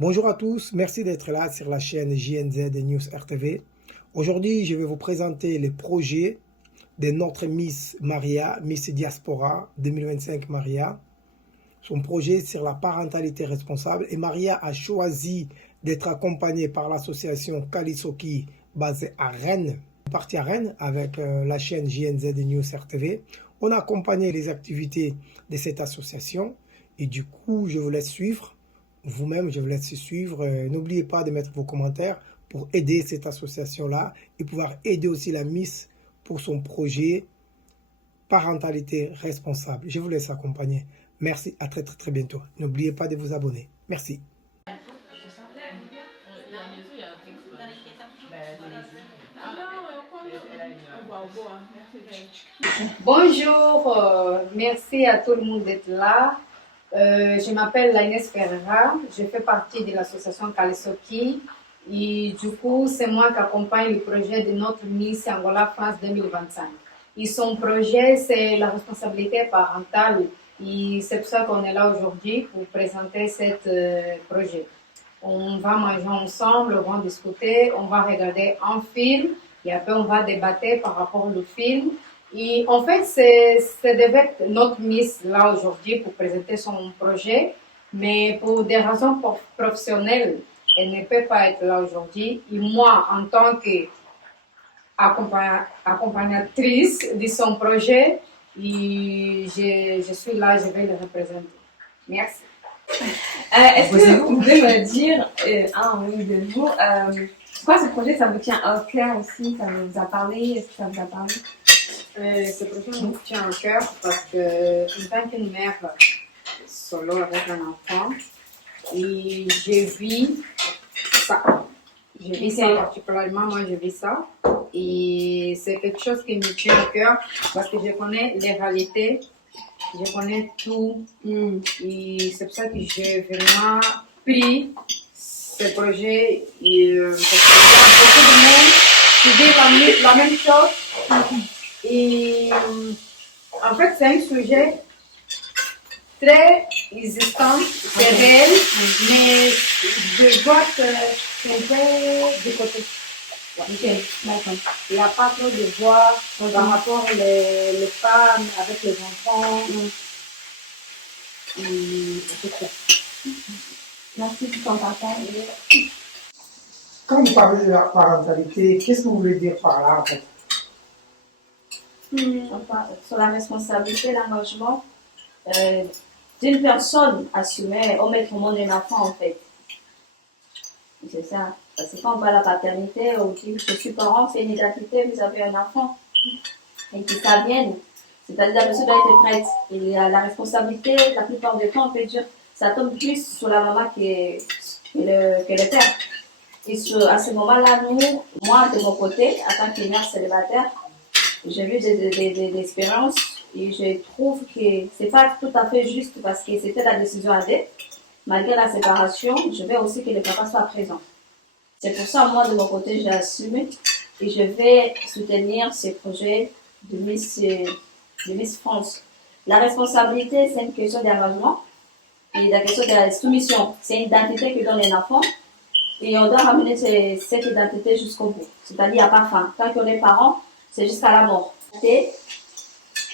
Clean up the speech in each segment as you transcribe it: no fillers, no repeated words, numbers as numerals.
Bonjour à tous, merci d'être là sur la chaîne JNZ News RTV. Aujourd'hui, je vais vous présenter les projets de notre Miss Maria, Miss Diaspora 2025 Maria. Son projet sur la parentalité responsable et Maria a choisi d'être accompagnée par l'association Kalisoki basée à Rennes. Partie à Rennes avec la chaîne JNZ News RTV. On a accompagné les activités de cette association et du coup, je vous laisse suivre. Vous-même, je vous laisse suivre. N'oubliez pas de mettre vos commentaires pour aider cette association-là et pouvoir aider aussi la Miss pour son projet parentalité responsable. Je vous laisse accompagner. Merci, à très très très bientôt. N'oubliez pas de vous abonner. Merci. Bonjour, merci à tout le monde d'être là. Je m'appelle Lainès Ferreira, je fais partie de l'association Kalisoki et du coup c'est moi qui accompagne le projet de notre Miss Angola France 2025. Et son projet c'est la responsabilité parentale et c'est pour ça qu'on est là aujourd'hui pour présenter ce projet. On va manger ensemble, on va discuter, on va regarder un film et après on va débattre par rapport au film. Et en fait, c'est devait être notre Miss là aujourd'hui pour présenter son projet, mais pour des raisons professionnelles, elle ne peut pas être là aujourd'hui. Et moi, en tant qu'accompagnatrice de son projet, je suis là, je vais le représenter. Merci. Est-ce que vous pouvez me dire, de vous, pourquoi ce projet, ça vous tient au cœur aussi? Ça vous a parlé? Est-ce que ça vous a parlé? Ce projet me tient au cœur parce que, en tant qu'une mère solo avec un enfant, et je vis ça. Je vis ça particulièrement, moi je vis ça. Et c'est quelque chose qui me tient au cœur parce que je connais les réalités, je connais tout. Et c'est pour ça que j'ai vraiment pris ce projet. Et, parce qu'il y a beaucoup de monde qui dit la même chose. Et en fait, c'est un sujet très existant, c'est réel, mais je vois que c'est un peu de côté. Il n'y a pas trop de voix par rapport aux femmes avec les enfants. Merci pour ton partage. Quand vous parlez de la parentalité, qu'est-ce que vous voulez dire par là en fait? Enfin, sur la responsabilité, l'engagement d'une personne assumée au maître au monde d'un enfant, en fait. C'est ça. Parce que quand on parle de la paternité, on dit que je suis parent, c'est une identité, vous avez un enfant. Et que ça vienne. C'est-à-dire que la personne doit être prête. Et la responsabilité, la plupart du temps, on peut dire, ça tombe plus sur la maman que le père. Et à ce moment-là, moi, de mon côté, en tant que mère célibataire, j'ai vu des expériences et je trouve que c'est pas tout à fait juste parce que c'était la décision à deux. Malgré la séparation, je veux aussi que le papa soit présent. C'est pour ça, moi, de mon côté, j'ai assumé et je vais soutenir ces projets de Miss France. La responsabilité, c'est une question d'engagement et la question de la soumission. C'est une identité que donne les enfants et on doit ramener cette identité jusqu'au bout. C'est-à-dire, il n'y a pas fin. Tant qu'on est parent, c'est jusqu'à la mort.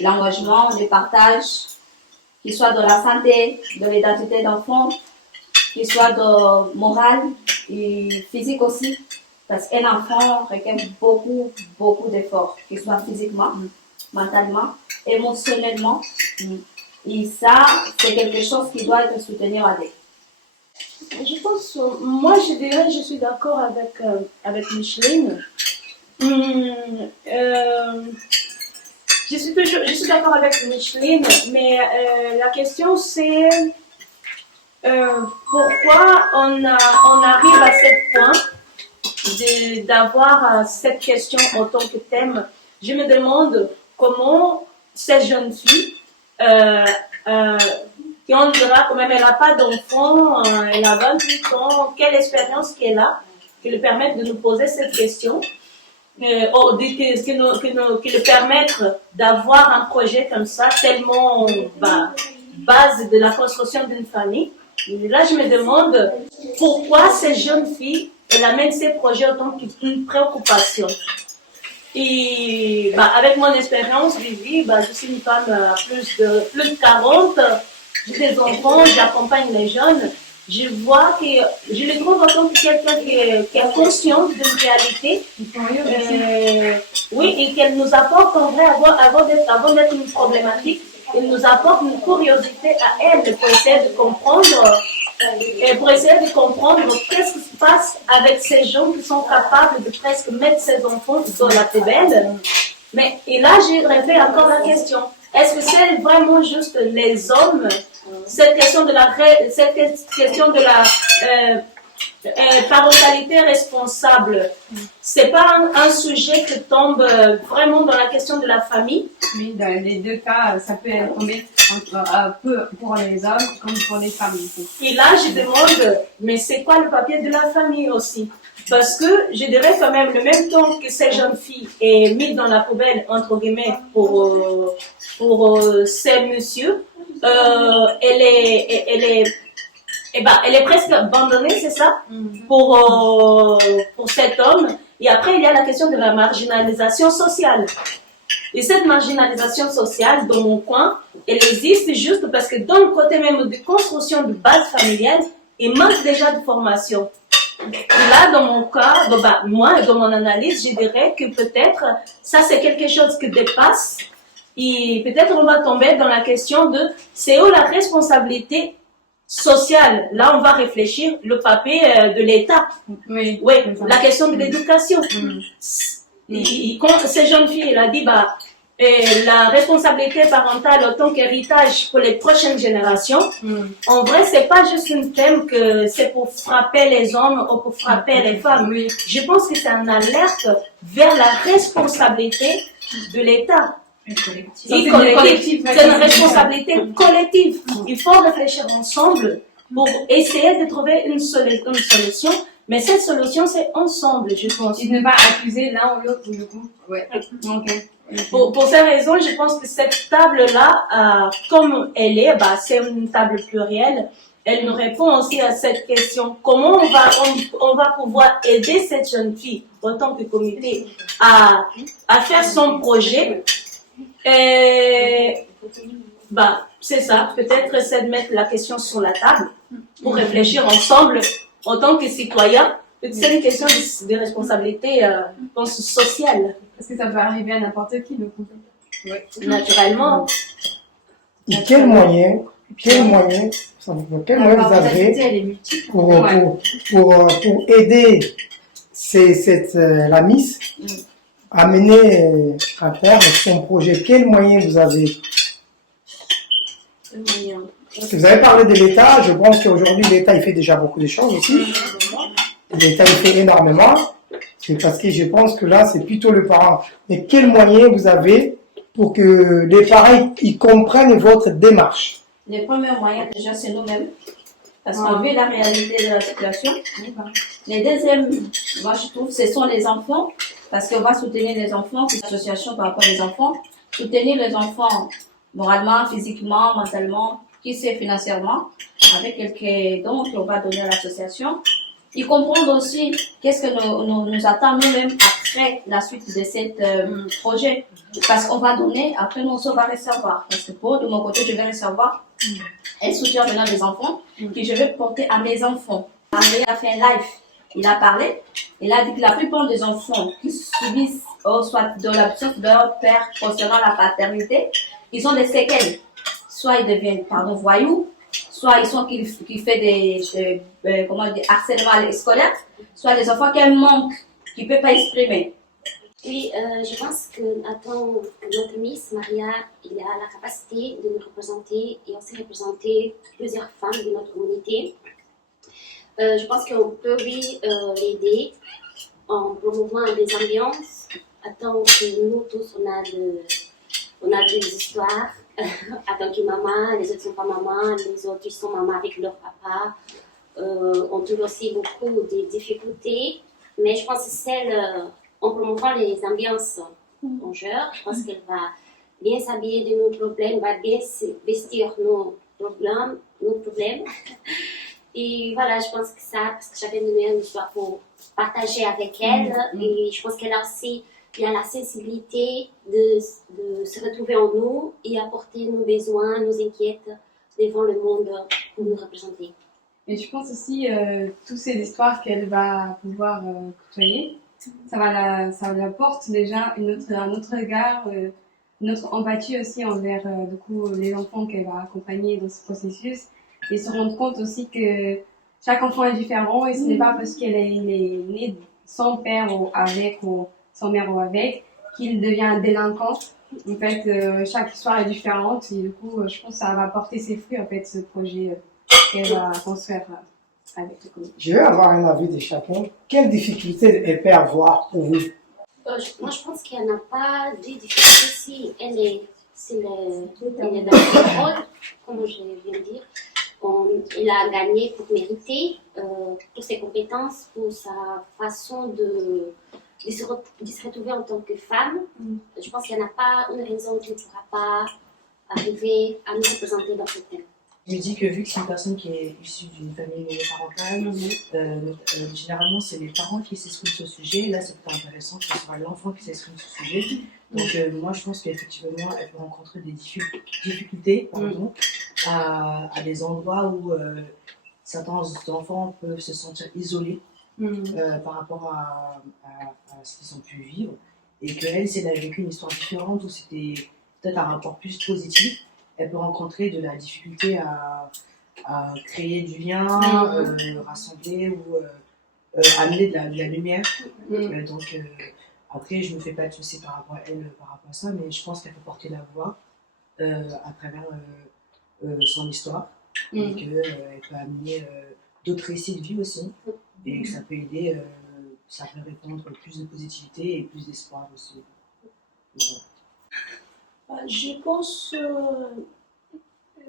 L'engagement, le partage, qu'il soit dans la santé, dans l'identité d'enfant, qu'il soit dans moral et physique aussi. Parce qu'un enfant requiert beaucoup, beaucoup d'efforts, qu'il soit physiquement, mentalement, émotionnellement. Et ça, c'est quelque chose qui doit être soutenu avec. Je pense, moi je dirais, je suis d'accord avec Micheline. Je suis d'accord avec Micheline, mais la question c'est pourquoi on arrive à ce point d'avoir cette question en tant que thème. Je me demande comment cette jeune fille qui on dira quand même elle n'a pas d'enfant, elle a 28 ans, quelle expérience qu'elle a qui lui permette de nous poser cette question. Qui le permettre d'avoir un projet comme ça, tellement base de la construction d'une famille. Et là, je me demande pourquoi ces jeunes filles, elles amènent ces projets en tant qu'une préoccupation. Et avec mon expérience de vie, je suis une femme à plus de 40, j'ai des enfants, j'accompagne les jeunes. Je vois que je les trouve en tant que quelqu'un qui est conscient d'une réalité. Oui, et qu'elle nous apporte en vrai, avant d'être une problématique, elle nous apporte une curiosité à elle pour essayer de comprendre. Qu'est-ce qui se passe avec ces gens qui sont capables de presque mettre ses enfants dans la poubelle. Et là, j'ai rêvé encore la question. Est-ce que c'est vraiment juste les hommes? Cette question de la parentalité responsable, c'est pas un sujet qui tombe vraiment dans la question de la famille? Oui, dans les deux cas, ça peut tomber peu pour les hommes comme pour les femmes. Et là, je demande, mais c'est quoi le papier de la famille aussi? Parce que je dirais quand même, le même temps que ces jeunes filles est mise dans la poubelle, entre guillemets, pour ces messieurs, elle est presque abandonnée, c'est ça, pour cet homme. Et après, il y a la question de la marginalisation sociale. Et cette marginalisation sociale, dans mon coin, elle existe juste parce que dans le côté même de construction de base familiale, il manque déjà de formation. Et là, dans mon cas, moi, dans mon analyse, je dirais que peut-être ça, c'est quelque chose qui dépasse. Et peut-être on va tomber dans la question de c'est où la responsabilité sociale. Là, on va réfléchir le papier de l'État. Oui, la question de l'éducation. Quand ces jeunes filles, elle a dit, la responsabilité parentale en tant qu'héritage pour les prochaines générations, en vrai, c'est pas juste un thème que c'est pour frapper les hommes ou pour frapper les femmes. Je pense que c'est une alerte vers la responsabilité de l'État. C'est une responsabilité collective. Il faut réfléchir ensemble pour essayer de trouver une solution. Mais cette solution, c'est ensemble, je pense. Et ne pas accuser l'un ou l'autre, du coup. Ouais. Okay. Pour ces raisons, je pense que cette table-là, comme elle est, c'est une table plurielle. Elle nous répond aussi à cette question. Comment on va pouvoir aider cette jeune fille, en tant que comité, à faire son projet? C'est ça. Peut-être c'est de mettre la question sur la table pour réfléchir ensemble en tant que citoyen. C'est une question de responsabilité, je pense, sociale. Parce que ça peut arriver à n'importe qui, donc. Naturellement. Et quel moyen vous avez pour aider la Miss à mener à terme son projet? Quel moyen vous avez? Parce que vous avez parlé de l'État, je pense qu'aujourd'hui l'État il fait déjà beaucoup de choses aussi. L'État il fait énormément. C'est parce que je pense que là c'est plutôt le parent. Mais quel moyen vous avez pour que les parents ils comprennent votre démarche? Les premiers moyens déjà c'est nous-mêmes. Parce qu'on vit la réalité de la situation. Les deuxièmes, moi je trouve, ce sont les enfants. Parce qu'on va soutenir les enfants, c'est une association par rapport aux enfants. Soutenir les enfants moralement, physiquement, mentalement, qui sait financièrement, avec quelques dons qu'on va donner à l'association. Ils comprennent aussi qu'est-ce que nous attend nous-mêmes après la suite de ce projet. Parce qu'on va donner, après nous aussi on va recevoir. Parce que de mon côté, je vais recevoir un soutien venant des enfants que je vais porter à mes enfants. André a fait un live. Il a parlé, il a dit que la plupart des enfants qui subissent, soit de l'absence de leur père concernant la paternité, ils ont des séquelles. Soit ils deviennent, voyous, soit ils sont qui fait des harcèlement scolaire, soit des enfants qui manquent, qui ne peuvent pas exprimer. Oui, je pense que notre Miss Maria, il a la capacité de nous représenter et aussi représenter plusieurs femmes de notre communauté. Je pense qu'on peut l'aider en promouvant des ambiances. Tant que nous tous, on a des histoires. En tant que maman, les autres sont pas maman, les autres ils sont maman avec leur papa. On trouve aussi beaucoup de difficultés. Mais je pense que en promouvant les ambiances en genre, je pense qu'elle va bien s'habiller de nos problèmes, va bien vestir nos problèmes. Et voilà, je pense que ça, parce que j'avais une histoire pour partager avec elle. Et je pense qu'elle a aussi, il y a la sensibilité de se retrouver en nous et apporter nos besoins, nos inquiétudes devant le monde pour nous représenter. Et je pense aussi, toutes ces histoires qu'elle va pouvoir côtoyer, ça la porte déjà un autre regard, une autre empathie aussi envers du coup, les enfants qu'elle va accompagner dans ce processus. Et se rendre compte aussi que chaque enfant est différent et ce n'est pas parce il est né sans père ou avec ou sans mère ou avec qu'il devient un délinquant. En fait, chaque histoire est différente et du coup, je pense que ça va porter ses fruits en fait, ce projet qu'elle va construire avec le comité. Je vais avoir un avis de chacun. Quelles difficultés elle peut avoir pour vous? Moi, je pense qu'il n'y en a pas de difficulté si elle est dans le rôle, comme je viens de dire. Il a gagné pour mériter, pour ses compétences, pour sa façon de se retrouver en tant que femme. Je pense qu'il n'y en a pas une raison qui ne pourra pas arriver à nous représenter dans ce thème. Je me dis que vu que c'est une personne qui est issue d'une famille monoparentale, généralement c'est les parents qui s'expriment sur ce sujet. Là, c'est intéressant que ce soit l'enfant qui s'exprime sur ce sujet. Donc moi, je pense qu'effectivement, elle peut rencontrer des difficultés à des endroits où certains enfants peuvent se sentir isolés par rapport à ce qu'ils ont pu vivre. Et qu'elle, si elle a vécu une histoire différente où c'était peut-être un rapport plus positif, elle peut rencontrer de la difficulté à créer du lien, rassembler ou amener de la lumière. Donc après, je ne me fais pas de soucis par rapport à elle, par rapport à ça, mais je pense qu'elle peut porter la voix à travers son histoire et qu'elle peut amener d'autres récits de vie aussi et que ça peut aider, ça peut répondre plus de positivité et plus d'espoir aussi. Je pense,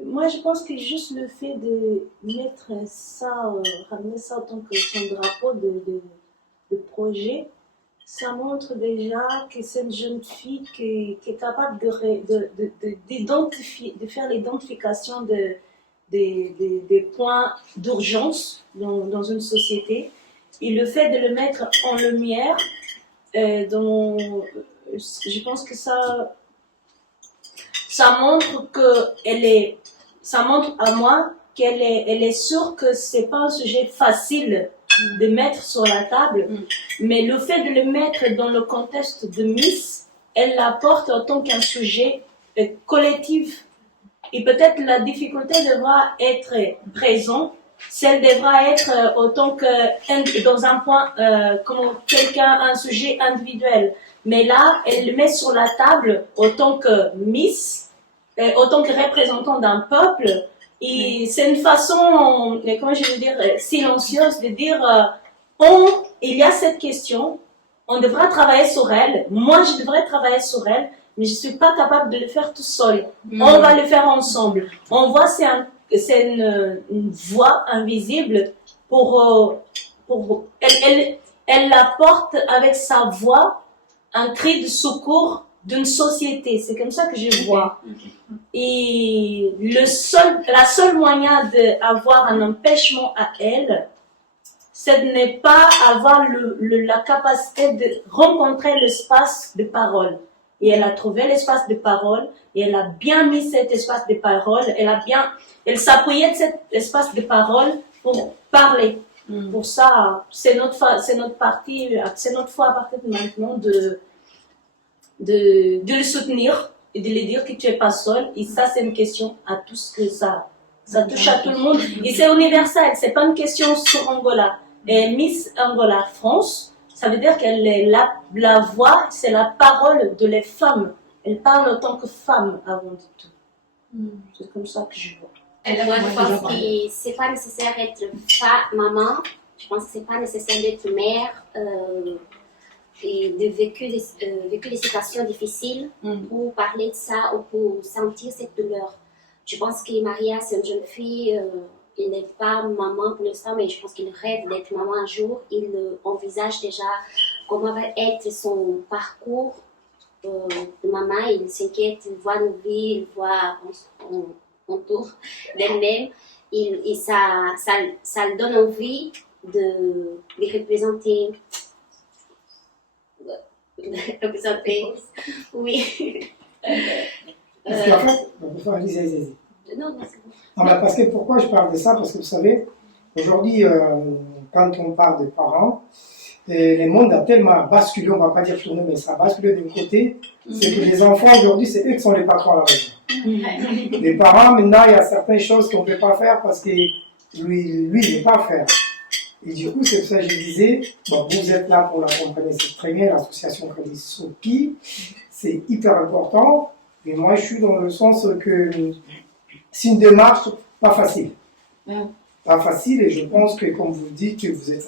moi je pense que juste le fait de mettre ça, ramener ça en tant que son drapeau de projet, ça montre déjà que c'est une jeune fille qui est capable d'identifier, de faire l'identification des points d'urgence dans une société. Et le fait de le mettre en lumière, je pense que ça montre ça montre à moi qu'elle est sûre que c'est pas un sujet facile de mettre sur la table, mais le fait de le mettre dans le contexte de Miss, elle l'apporte en tant qu'un sujet collectif. Et peut-être la difficulté devra être présente, celle devra être autant que dans un point, comme un sujet individuel. Mais là, elle le met sur la table autant que Miss, autant que représentant d'un peuple. Et c'est une façon, comment je veux dire, silencieuse de dire, il y a cette question, on devra travailler sur elle, moi je devrais travailler sur elle, mais je ne suis pas capable de le faire tout seul. On va le faire ensemble. On voit c'est une voix invisible elle apporte avec sa voix un cri de secours d'une société. C'est comme ça que je vois. Et la seule moyen d'avoir un empêchement à elle, ce n'est pas avoir la capacité de rencontrer l'espace de parole. Et elle a trouvé l'espace de parole, et elle a bien mis cet espace de parole, elle s'appuyait de cet espace de parole pour parler. Pour ça, c'est notre partie, c'est notre foi à partir de maintenant de le soutenir et de lui dire que tu n'es pas seul. Et ça, c'est une question à tous, que ça touche à tout le monde. Et c'est universel, c'est pas une question sur Angola. Et Miss Angola France, ça veut dire qu'elle est la voix, c'est la parole de les femmes. Elle parle en tant que femme avant de tout. C'est comme ça que je vois. Moi, je pense que c'est pas nécessaire d'être maman. Je pense que c'est pas nécessaire d'être mère et de vécu des situations difficiles pour parler de ça ou pour sentir cette douleur. Je pense que Maria, c'est une jeune fille. Il n'est pas maman pour l'instant, mais je pense qu'il rêve d'être maman un jour. Il envisage déjà comment va être son parcours de maman. Il s'inquiète, il voit nos vies, il voit autour d'elle-même. et ça donne envie de les représenter. Oui. Parce qu'en fait, allez-y. Non, c'est bon. Non, mais parce que pourquoi je parle de ça? Parce que vous savez, aujourd'hui, quand on parle des parents, le monde a tellement basculé, on ne va pas dire tourné, mais ça a basculé d'un côté, c'est que les enfants aujourd'hui, c'est eux qui sont les patrons à la maison. Les parents, maintenant, il y a certaines choses qu'on ne peut pas faire parce que lui, il ne veut pas faire. Et du coup, c'est pour ça que je disais, bon, vous êtes là pour l'accompagner, c'est très bien, l'association Sopi, c'est hyper important, mais moi, je suis dans le sens que c'est une démarche pas facile. Pas facile, et je pense que, comme vous dites, que vous êtes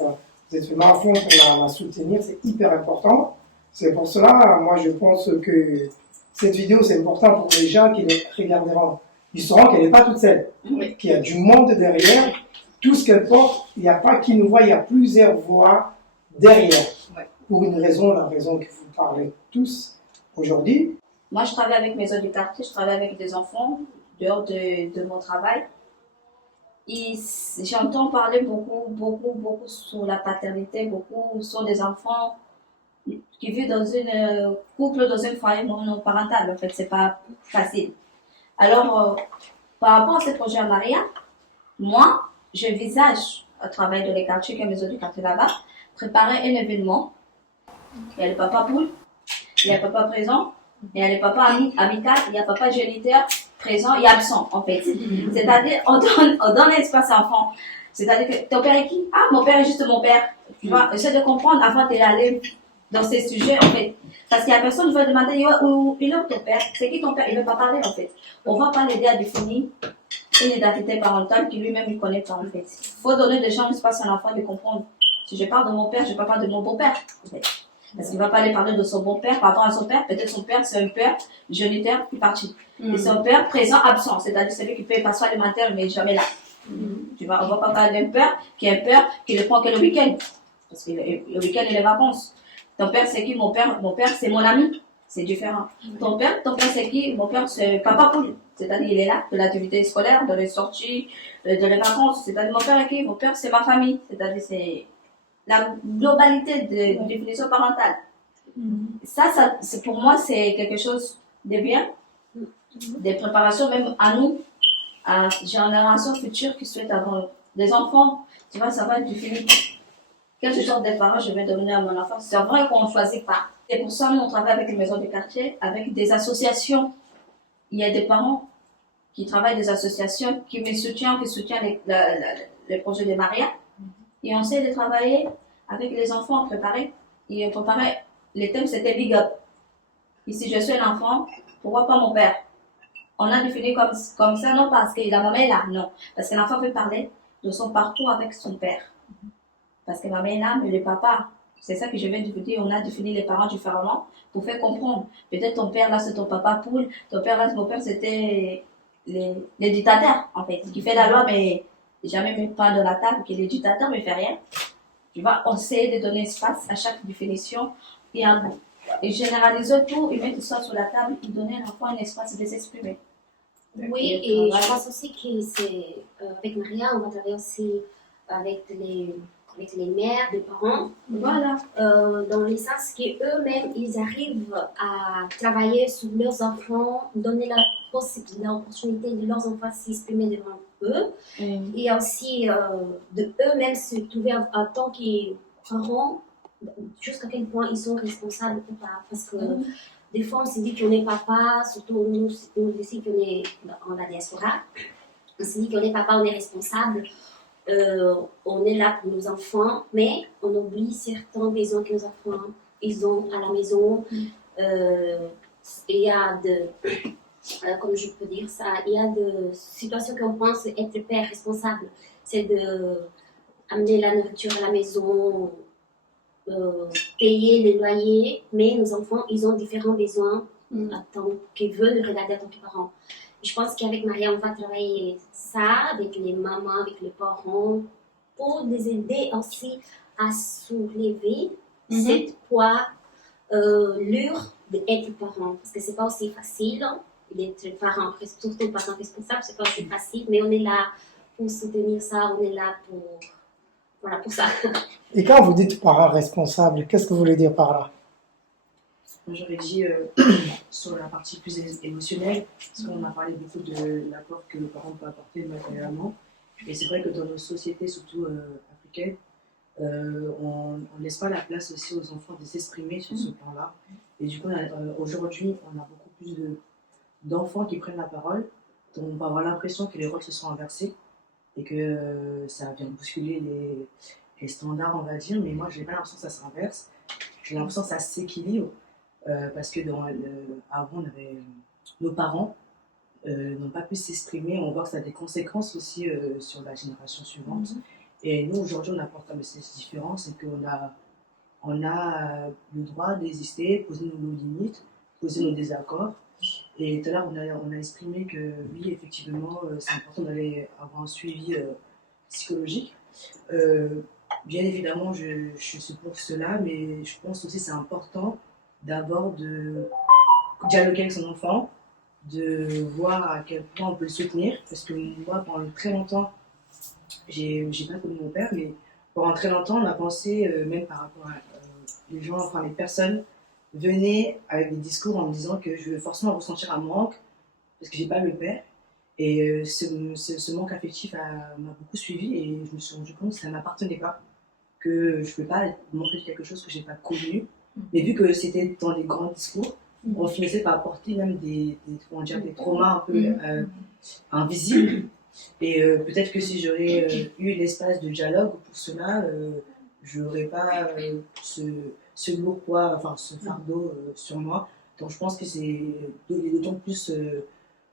vraiment à fond pour la soutenir, c'est hyper important. C'est pour cela, moi, je pense que cette vidéo, c'est important pour les gens qui les regarderont. Ils sauront qu'elle n'est pas toute seule, qu'il y a du monde derrière. Tout ce qu'elle porte, il n'y a pas qui nous voit, il y a plusieurs voix derrière. Pour une raison, la raison que vous parlez tous aujourd'hui. Moi, je travaille avec Maison du Quartier, je travaille avec des enfants dehors de mon travail. Et j'entends parler beaucoup sur la paternité, beaucoup sur des enfants qui vivent dans un couple, dans un foyer monoparental. En fait, c'est pas facile. Alors, par rapport à ce projet à Maria, moi, j'envisage, à travers de les quartiers, qui est Maison du Quartier là-bas, préparer un événement. Il y a le papa poule, il y a le papa présent, il y a le papa amical, il y a le papa géniteur présent et absent, en fait. C'est-à-dire, on donne l'espace à l'enfant. C'est-à-dire que ton père est qui? Ah, mon père est juste mon père. Tu vois, essaie de comprendre avant d'aller dans ces sujets, en fait. Parce qu'il y a personne qui va demander, il est où ton père? C'est qui ton père? Il ne veut pas parler, en fait. On va pas l'aider à définir une identité parentale qui lui-même ne connaît pas, en fait. Il faut donner des gens l'espace à l'enfant de comprendre. Si je parle de mon père, je ne parle pas de mon beau-père, en fait. Parce qu'il ne va pas aller parler de son bon-père par rapport à son père. Peut-être son père, c'est un père géniteur qui est parti. Et son père présent, absent. C'est-à-dire celui qui paye passer alimentaire, mais jamais là. Tu vois, on ne va pas parler d'un père qui est un père qui ne prend que le week-end. Parce que le week-end et les vacances. Ton père, c'est qui? Mon père, c'est mon ami. C'est différent. Ton père, c'est qui? Mon père, c'est papa poule. C'est-à-dire, il est là, de l'activité scolaire, de les sorties, de les vacances. C'est-à-dire, mon père est qui? Mon père, c'est ma famille. C'est-à-dire, c'est la globalité de définition parentale. Ça, c'est, pour moi, c'est quelque chose de bien, des préparations même à nous, à la génération future qui souhaite avoir des enfants. Tu vois, ça va définir quel genre de parents je vais donner à mon enfant. C'est vrai qu'on ne choisit pas. Et pour ça, nous, on travaille avec les maisons du quartier, avec des associations. Il y a des parents qui travaillent des associations, qui me soutiennent, les projets de Maria. Et on essaie de travailler avec les enfants préparés. Et préparer, le thème c'était Big Up. Et si je suis un enfant, pourquoi pas mon père? On a défini comme ça, non parce que la maman est là, non. Parce que l'enfant veut parler de son parcours avec son père. Parce que maman est là, mais le papa, c'est ça que je viens de vous dire, on a défini les parents différemment pour faire comprendre. Peut-être ton père là c'est ton papa poule, ton père là, mon père c'était les dictateurs en fait, qui fait la loi mais jamais met pas de la table, qui est le dictateur mais fait rien. Tu vois, on essaie de donner espace à chaque définition et généraliser tout et mettre ça sur la table et donner à l'enfant un espace de s'exprimer. Oui, et je pense aussi que c'est avec Maria, on va travailler aussi avec les mères, les parents. Voilà. Dans le sens qu'eux-mêmes, ils arrivent à travailler sur leurs enfants, donner l'opportunité de leurs enfants s'exprimer devant eux. Et aussi de eux-mêmes se trouver en tant que parents, jusqu'à quel point ils sont responsables ou pas. Parce que des fois, on se dit qu'on est papa, surtout nous ici qu'on est dans la diaspora, on se dit qu'on est papa, on est responsable. On est là pour nos enfants, mais on oublie certains besoins que nos enfants ils ont à la maison. Il y a comme je peux dire ça, il y a des situations qu'on pense être père responsable. C'est d'amener la nourriture à la maison, payer le loyer, mais nos enfants, ils ont différents besoins en tant qu'ils veulent regarder en tant que parents. Je pense qu'avec Maria, on va travailler ça avec les mamans, avec les parents, pour les aider aussi à soulever cette poids lourd d'être parent. Parce que c'est pas aussi facile d'être parent, surtout parent responsable, c'est pas aussi facile, mais on est là pour soutenir ça, on est là pour ça. Et quand vous dites parents responsables, qu'est-ce que vous voulez dire par là? Moi, j'aurais dit sur la partie plus émotionnelle, parce qu'on a parlé beaucoup de l'apport que les parents peuvent apporter matériellement. Et c'est vrai que dans nos sociétés, surtout africaines, on ne laisse pas la place aussi aux enfants de s'exprimer sur ce plan-là. Et du coup, aujourd'hui, on a beaucoup plus d'enfants qui prennent la parole, donc on va avoir l'impression que les rôles se sont inversés et que ça vient bousculer les standards, on va dire. Mais moi, je n'ai pas l'impression que ça s'inverse. J'ai l'impression que ça s'équilibre parce que avant, nos parents n'ont pas pu s'exprimer. On voit que ça a des conséquences aussi sur la génération suivante. Et nous, aujourd'hui, on apporte un message différent, c'est qu'on a le droit d'exister, poser nos limites, poser nos désaccords. Et tout à l'heure, on a exprimé que oui, effectivement, c'est important d'aller avoir un suivi psychologique. Bien évidemment, je suis pour cela, mais je pense aussi que c'est important d'abord de dialoguer avec son enfant, de voir à quel point on peut le soutenir. Parce que moi, pendant très longtemps, j'ai pas connu mon père, mais pendant très longtemps, on a pensé, même par rapport à les gens, enfin les personnes, venaient avec des discours en me disant que je vais forcément ressentir un manque parce que j'ai pas le père. Et ce manque affectif m'a beaucoup suivi et je me suis rendu compte que ça ne m'appartenait pas, que je ne peux pas manquer de quelque chose que je n'ai pas connu. Mais vu que c'était dans les grands discours, on finissait par apporter même des traumas un peu invisibles. Et peut-être que si j'aurais eu l'espace de dialogue pour cela, je n'aurais pas ce lourd poids, enfin ce fardeau sur moi. Donc je pense que c'est d'autant plus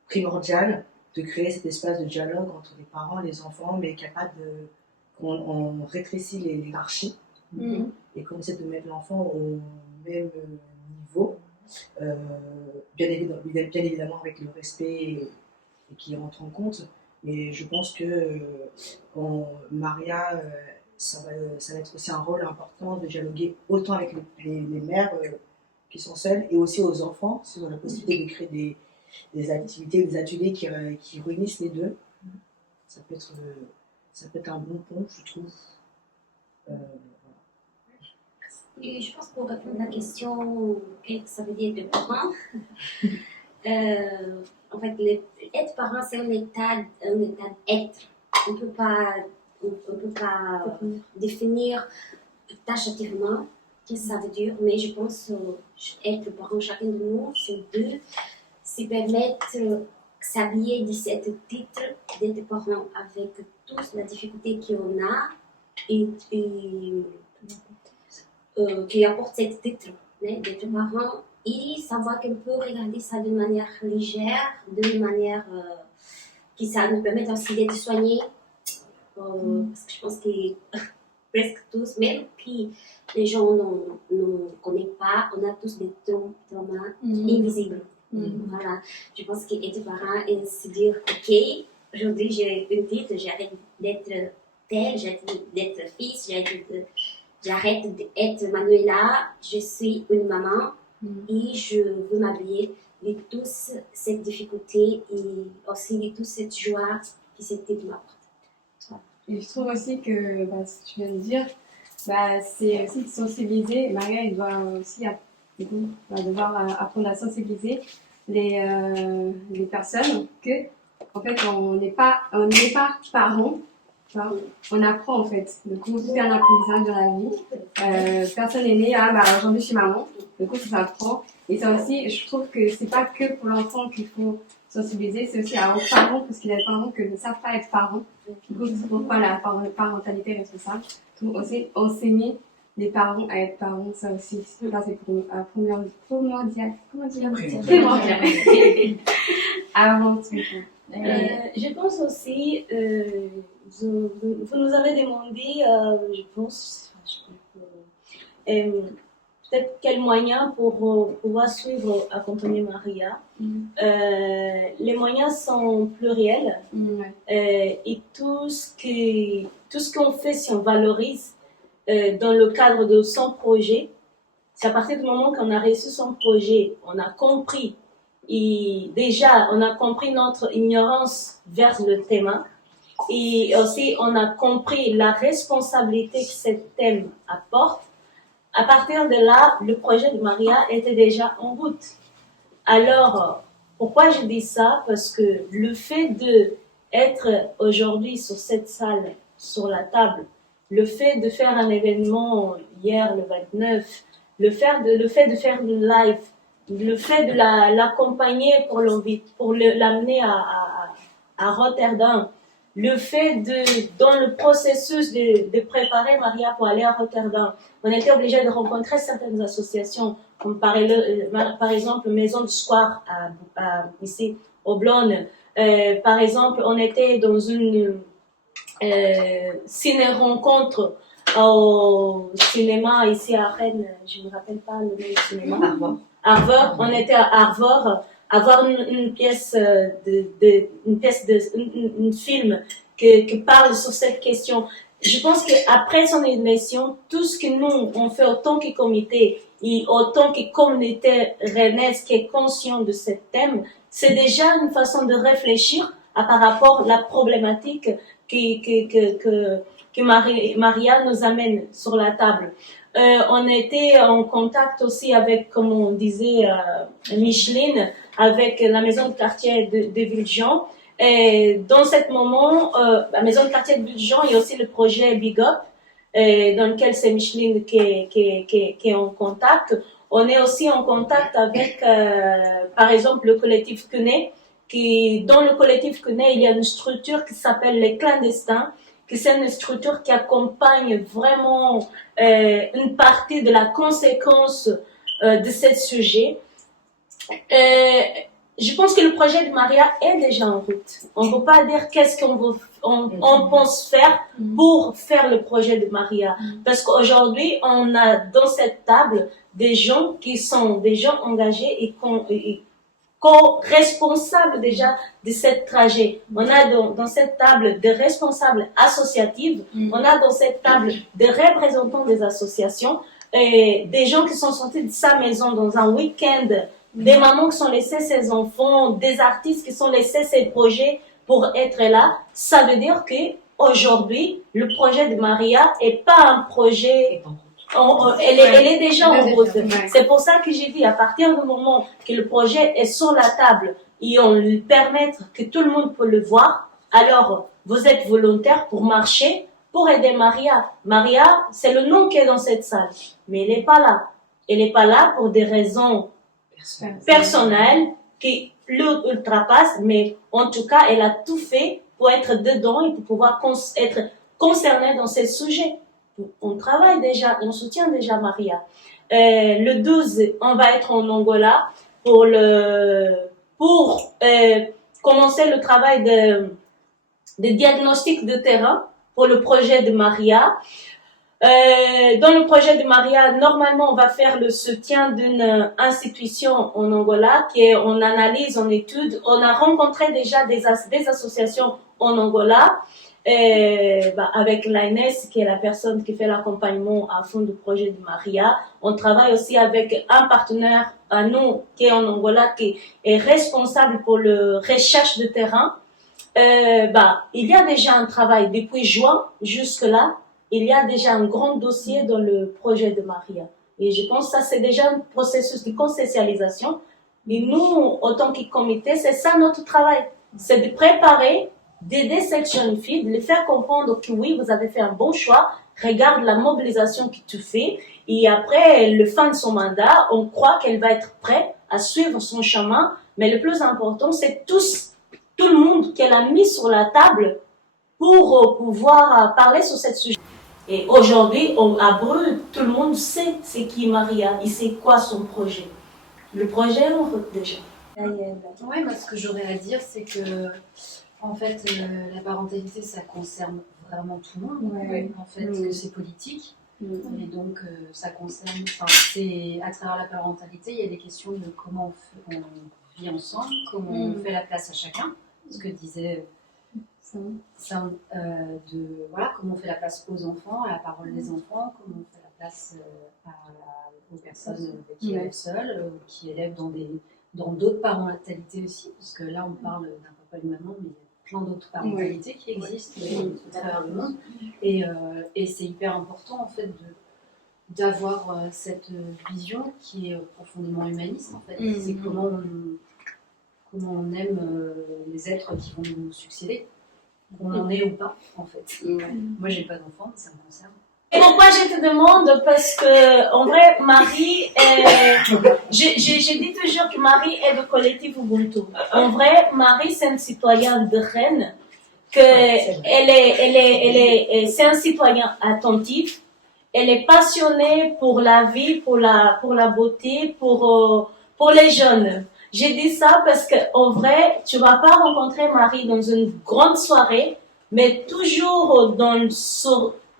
primordial de créer cet espace de dialogue entre les parents et les enfants, mais qu'il n'y a pas de... qu'on rétrécit les hiérarchies et qu'on essaie de mettre l'enfant au même niveau, bien évidemment avec le respect et qui rentre en compte. Mais je pense que Maria, ça va être aussi un rôle important de dialoguer autant avec les mères qui sont seules et aussi aux enfants, si on a la possibilité de créer des activités, des ateliers qui réunissent les deux. Ça peut être un bon pont, je trouve. Et je pense pour répondre à la question, qu'est-ce que ça veut dire de parent? En fait, être parent, c'est un état d'être. On ne peut pas définir taxativement ce que ça veut dire, mais je pense être parent, chacun de nous, c'est de se permettre s'habiller de ce titre d'être parent avec toute la difficulté qu'on a et qui apporte ce titre d'être parent. Et savoir qu'on peut regarder ça d'une manière légère, d'une manière qui ça nous permet aussi d'être soignés. Parce que je pense que presque tous, même qui les gens ne connaissent pas, on a tous des traumas invisibles. Voilà. Je pense qu'être parent et se dire, ok, aujourd'hui j'ai une titre, j'arrête d'être telle, j'arrête d'être fils, j'arrête d'être Manuela, je suis une maman. Et je veux m'habiller de toute cette difficulté et aussi de toute cette joie qui c'était de m'apporter. Et je trouve aussi que, ce que tu viens de dire, c'est aussi de sensibiliser. Maria, elle doit aussi va devoir apprendre à sensibiliser les personnes que, en fait, on n'est pas parents. On apprend en fait, donc on fait un apprentissage dans la vie. Personne n'est né, aujourd'hui je suis maman, du coup ça s'apprend. Et ça aussi, je trouve que c'est pas que pour l'enfant qu'il faut sensibiliser, c'est aussi aux parents, parce qu'il y a des parents qui ne savent pas être parents. Du coup, c'est pourquoi la parentalité responsable. Donc aussi enseigner les parents à être parents, ça aussi, ça c'est primordial. Comment dire? Primordial. Avant tout. Je pense aussi, vous nous avez demandé, je pense, peut-être quels moyens pour pouvoir suivre, accompagner Maria. Les moyens sont pluriels et tout ce qu'on fait, si on valorise dans le cadre de son projet, c'est à partir du moment qu'on a reçu son projet, on a compris. Et déjà, on a compris notre ignorance vers le thème. et aussi on a compris la responsabilité que ce thème apporte, à partir de là, le projet de Maria était déjà en route. Alors, pourquoi je dis ça? Parce que le fait d'être aujourd'hui sur cette salle, sur la table, le fait de faire un événement hier, le 29, le fait de faire le live, le fait de l'accompagner pour l'amener à Rotterdam, le fait dans le processus de préparer Maria pour aller à Rotterdam, on était obligé de rencontrer certaines associations, comme par exemple Maison du Square ici au Blône. Par exemple, on était dans une ciné-rencontre au cinéma ici à Rennes, je ne me rappelle pas le nom du cinéma. Arvor. On était à Arvor, à voir une pièce un film qui parle sur cette question. Je pense qu'après son élection, tout ce que nous on fait autant que comité et autant que communauté rennaise qui est conscient de ce thème, c'est déjà une façon de réfléchir par rapport à la problématique que Maria nous amène sur la table. On était en contact aussi avec, comme on disait, Micheline, avec la maison de quartier de Vuljean. Et dans ce moment, la maison de quartier de Vuljean, il y a aussi le projet Big Up, dans lequel c'est Micheline qui est en contact. On est aussi en contact avec, par exemple, le collectif Cuné, dans le collectif Cuné, il y a une structure qui s'appelle les clandestins, que c'est une structure qui accompagne vraiment une partie de la conséquence de ce sujet. Je pense que le projet de Maria est déjà en route. On ne peut pas dire qu'est-ce on pense faire pour faire le projet de Maria. Parce qu'aujourd'hui, on a dans cette table des gens qui sont des gens engagés et co-responsables déjà de cette trajet. On a dans cette table des responsables associatifs, on a dans cette table des représentants des associations, des gens qui sont sortis de sa maison dans un week-end, des mamans qui sont laissées ses enfants, des artistes qui sont laissés ses projets pour être là. Ça veut dire que aujourd'hui, le projet de Maria est pas un projet. Elle est déjà en route. C'est pour ça que j'ai dit, à partir du moment que le projet est sur la table et on lui permettre que tout le monde peut le voir, alors vous êtes volontaire pour marcher, pour aider Maria. Maria, c'est le nom qui est dans cette salle, mais elle n'est pas là. Elle n'est pas là pour des raisons personnelles qui l'ultrapassent, mais en tout cas, elle a tout fait pour être dedans et pour pouvoir être concernée dans ces sujets. On travaille déjà, on soutient déjà Maria. Le 12, on va être en Angola pour commencer le travail de diagnostic de terrain pour le projet de Maria. Dans le projet de Maria, normalement, on va faire le soutien d'une institution en Angola qui est en analyse, en étude. On a rencontré déjà des associations en Angola. Avec l'ANS, qui est la personne qui fait l'accompagnement à fond du projet de Maria. On travaille aussi avec un partenaire à nous qui est en Angola, qui est responsable pour le recherche de terrain. Il y a déjà un travail depuis juin jusque-là. Il y a déjà un grand dossier dans le projet de Maria. Et je pense que ça, c'est déjà un processus de conscientisation. Et nous, autant que comité, c'est ça notre travail. C'est de préparer, d'aider cette jeune fille, de lui faire comprendre que oui, vous avez fait un bon choix, regarde la mobilisation que tu fais, et après le fin de son mandat, on croit qu'elle va être prête à suivre son chemin, mais le plus important, c'est tout le monde qu'elle a mis sur la table pour pouvoir parler sur ce sujet. Et aujourd'hui, à Brûle, tout le monde sait c'est qui Maria, et c'est quoi son projet. Le projet est en route déjà. Ouais, moi, ce que j'aurais à dire, c'est que en fait, la parentalité, ça concerne vraiment tout le monde. Ouais. En fait, que c'est politique. Et donc, ça concerne. Enfin, c'est à travers la parentalité, il y a des questions de comment on vit ensemble, comment on fait la place à chacun. Ce que disait Sam, voilà, comment on fait la place aux enfants, à la parole des enfants, comment on fait la place aux personnes qui élèvent seules, qui élèvent dans d'autres parentalités aussi, parce que là, on parle d'un papa et une maman, mais il y a plein d'autres parentalités qui existent à travers le monde. Et c'est hyper important en fait d'avoir cette vision qui est profondément humaniste en fait. C'est comment on aime les êtres qui vont nous succéder, qu'on en ait ou pas en fait. Moi j'ai pas d'enfant, mais ça me concerne. Et pourquoi je te demande? Parce que, en vrai, Marie je dis toujours que Marie est le collectif Ubuntu. En vrai, Marie, c'est une citoyenne de Rennes, c'est un citoyen attentif. Elle est passionnée pour la vie, pour la beauté, pour les jeunes. J'ai dit ça parce que, en vrai, tu vas pas rencontrer Marie dans une grande soirée, mais toujours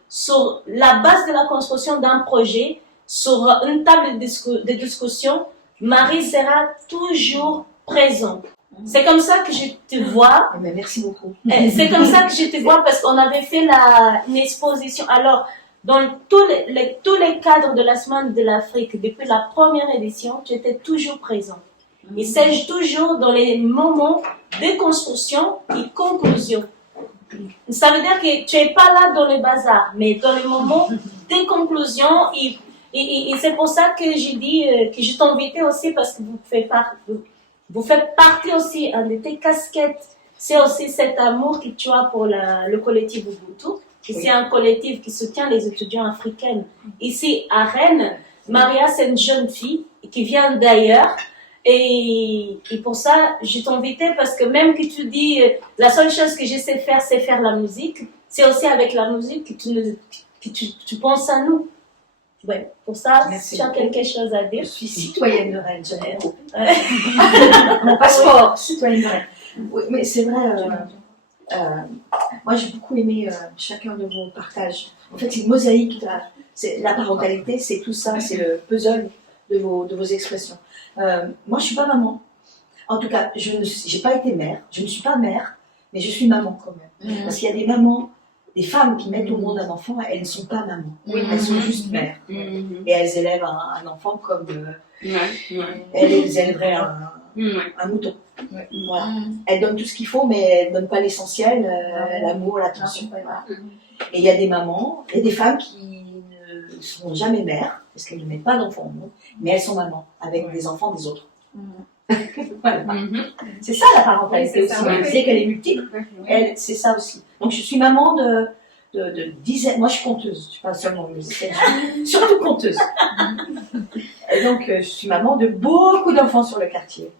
sur la base de la construction d'un projet, sur une table de discussion, Marie sera toujours présente. C'est comme ça que je te vois. Mais merci beaucoup. C'est comme ça que je te vois parce qu'on avait fait une exposition. Alors, dans tous les cadres de la Semaine de l'Afrique, depuis la première édition, tu étais toujours présent. Et c'est toujours dans les moments de construction et conclusion. Ça veut dire que tu n'es pas là dans le bazar, mais dans le moment des conclusions. Et c'est pour ça que j'ai dit que je t'invitais aussi parce que vous faites partie aussi de tes casquettes. C'est aussi cet amour que tu as pour le collectif Ubuntu. C'est un collectif qui soutient les étudiants africains. Ici à Rennes, Maria, c'est une jeune fille qui vient d'ailleurs. Et pour ça, je t'invitais parce que même que tu dis la seule chose que je sais faire, c'est faire la musique, c'est aussi avec la musique que tu penses à nous. Ouais, pour ça, merci tu as quelque chose à dire. Je suis citoyenne de Rennes, j'aime beaucoup. Mon passeport, citoyenne de Rennes. Oui, mais c'est vrai, moi j'ai beaucoup aimé chacun de vos partages. En fait, c'est une mosaïque. La parentalité, c'est tout ça, c'est le puzzle de vos expressions. Moi, je suis pas maman. En tout cas, je n'ai pas été mère. Je ne suis pas mère, mais je suis maman quand même. Parce qu'il y a des mamans, des femmes qui mettent au monde un enfant, elles ne sont pas mamans. Elles sont juste mères. Et elles élèvent un enfant comme elles élèveraient un mouton. Voilà. Elles donnent tout ce qu'il faut, mais elles ne donnent pas l'essentiel, l'amour, l'attention. Voilà. Et il y a des mamans, il y a des femmes qui ne seront jamais mères, parce qu'elles ne mettent pas d'enfants au monde, mais elles sont mamans, avec des enfants des autres. Voilà. C'est ça la parentalité aussi. On disait qu'elle est multiple, c'est ça aussi. Donc je suis maman de dizaines, moi je suis conteuse, je suis pas seulement musicienne, je suis surtout conteuse. Et donc je suis maman de beaucoup d'enfants sur le quartier.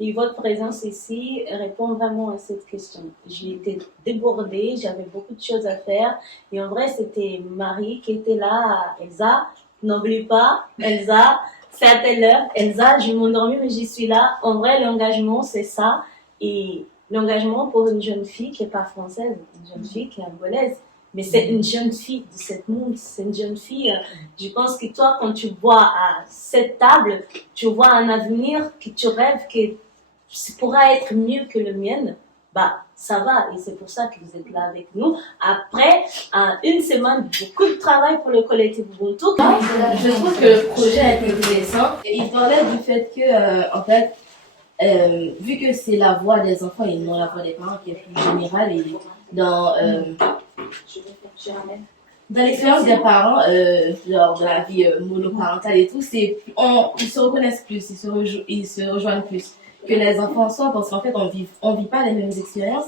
Et votre présence ici répond vraiment à cette question. J'ai été débordée, j'avais beaucoup de choses à faire. Et en vrai, c'était Marie qui était là. Elsa, n'oublie pas, Elsa, c'est à telle heure. Elsa, je m'endormis, mais j'y suis là. En vrai, l'engagement, c'est ça. Et l'engagement pour une jeune fille qui n'est pas française, une jeune fille qui est angolaise. Mais c'est une jeune fille de cette monde, c'est une jeune fille. Je pense que toi, quand tu vois à cette table, tu vois un avenir que tu rêves que pourra être mieux que le mien. Bah, ça va. Et c'est pour ça que vous êtes là avec nous. Après, une semaine, beaucoup de travail pour le collectif Ubuntu. Je trouve que le projet est intéressant. Il parlait du fait que, en fait, vu que c'est la voix des enfants et non la voix des parents qui est plus générale et dans l'expérience des parents, genre de la vie monoparentale et tout, ils se reconnaissent plus, ils se rejoignent plus que les enfants en soi, parce qu'en fait, on vit pas les mêmes expériences.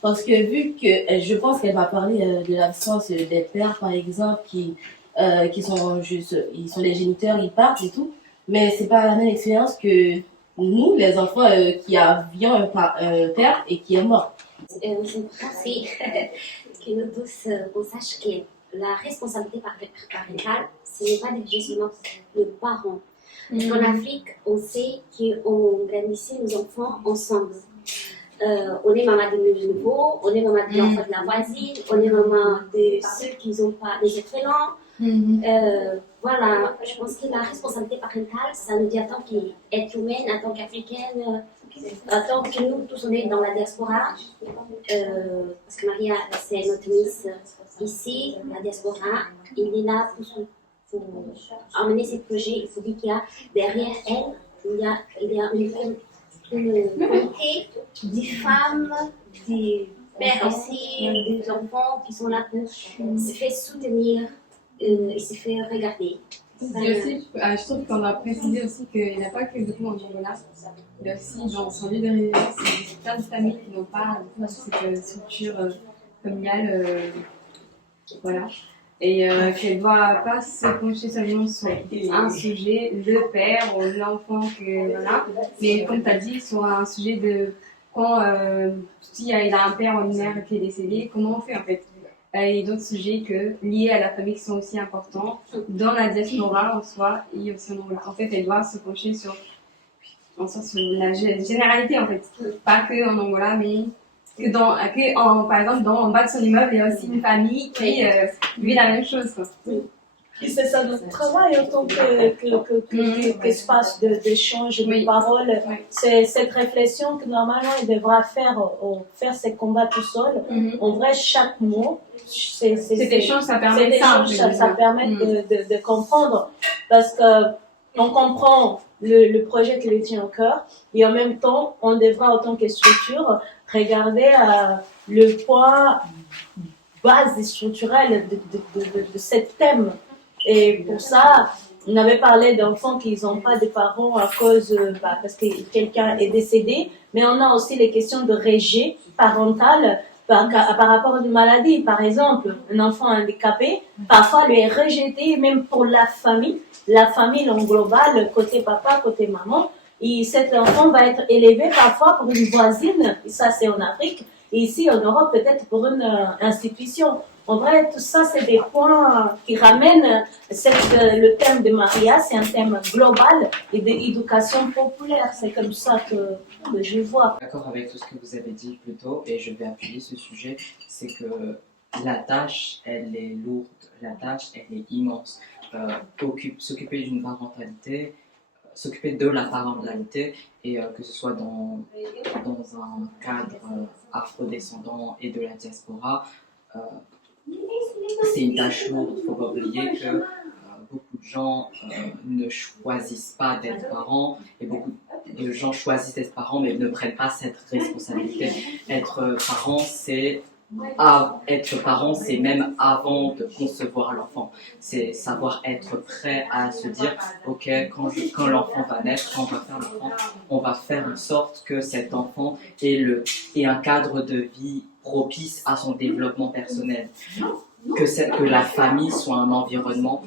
Parce que vu que, je pense qu'elle va parler de l'absence des pères, par exemple, qui sont juste, ils sont les géniteurs, ils partent et tout, mais c'est pas la même expérience que nous, les enfants, qui avions un père et qui est mort. C'est important aussi que nous tous, on sache que la responsabilité parentale, ce n'est pas déjà seulement le parent. Parce qu'en Afrique, on sait qu'on grandissait nos enfants ensemble. On est maman de nos nouveaux, on est maman de l'enfant de la voisine, on est maman de ceux qui n'ont pas des excellents. Voilà, je pense que la responsabilité parentale, ça nous dit en tant qu'être humaine, en tant qu'africaine, en tant que nous tous on est dans la diaspora, parce que Maria, c'est notre Miss ici, la diaspora, il est là pour emmener ce projet. Il faut dire qu'il y a derrière elle, il y a une femme une communauté des femmes, des pères aussi, des enfants qui sont là pour se faire soutenir et se faire regarder. Et aussi, je trouve qu'on doit préciser aussi qu'il n'y a pas que beaucoup en Angola. Il y a aussi dans son lieu de résidence, il y a plein de familles qui n'ont pas cette structure familiale. Voilà. Et qu'elle ne doit pas se pencher seulement sur un sujet, le père ou l'enfant, voilà. Mais comme tu as dit, sur un sujet de quand s'il a un père ou une mère qui est décédé, comment on fait en fait? Et d'autres sujets liés à la famille qui sont aussi importants dans la diaspora en soi et aussi en Angola. En fait, elle doit se pencher sur la généralité en fait, pas que en Angola, mais par exemple en bas de son immeuble, il y a aussi une famille qui vit la même chose, quoi. Et c'est ça notre travail en tant qu'espace d'échange de paroles. C'est cette réflexion que normalement il devra faire ses combats tout seul. En vrai, chaque mot, cet échange, ça permet ça permet de comprendre. Parce que on comprend le projet qui lui tient au cœur et en même temps, on devra en tant que structure regarder le point base et structurel de ce thème. Et pour ça, on avait parlé d'enfants qui n'ont pas de parents à cause, parce que quelqu'un est décédé, mais on a aussi les questions de rejet parental par rapport à une maladie. Par exemple, un enfant handicapé, parfois lui est rejeté, même pour la famille en global, côté papa, côté maman. Et cet enfant va être élevé parfois pour une voisine, et ça c'est en Afrique, et ici en Europe peut-être pour une institution. En vrai, tout ça, c'est des points qui ramènent le thème de Maria, c'est un thème global et d'éducation populaire. C'est comme ça que je le vois. D'accord avec tout ce que vous avez dit plus tôt, et je vais appuyer ce sujet, c'est que la tâche, elle est lourde, la tâche, elle est immense. S'occuper d'une parentalité, s'occuper de la parentalité, et que ce soit dans un cadre afrodescendant et de la diaspora, c'est une tâche lourde. Il ne faut pas oublier que beaucoup de gens ne choisissent pas d'être parents et beaucoup de gens choisissent d'être parents mais ne prennent pas cette responsabilité. Être parent, c'est même avant de concevoir l'enfant. C'est savoir être prêt à se dire ok, quand l'enfant va naître, quand on va faire l'enfant, on va faire en sorte que cet enfant ait un cadre de vie propice à son développement personnel, que la famille soit un environnement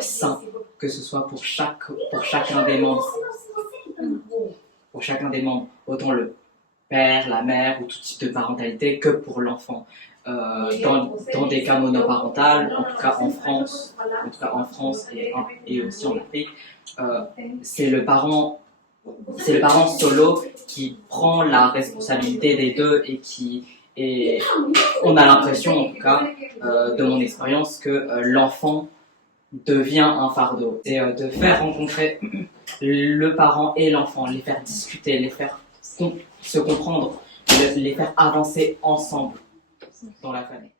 sain, que ce soit pour chacun des membres, autant le père, la mère ou tout type de parentalité que pour l'enfant. Dans des cas monoparentaux, en tout cas en France et aussi en Afrique, c'est le parent solo qui prend la responsabilité des deux et on a l'impression, en tout cas, de mon expérience, que l'enfant devient un fardeau. C'est de faire rencontrer le parent et l'enfant, les faire discuter, les faire se comprendre, les faire avancer ensemble dans la famille.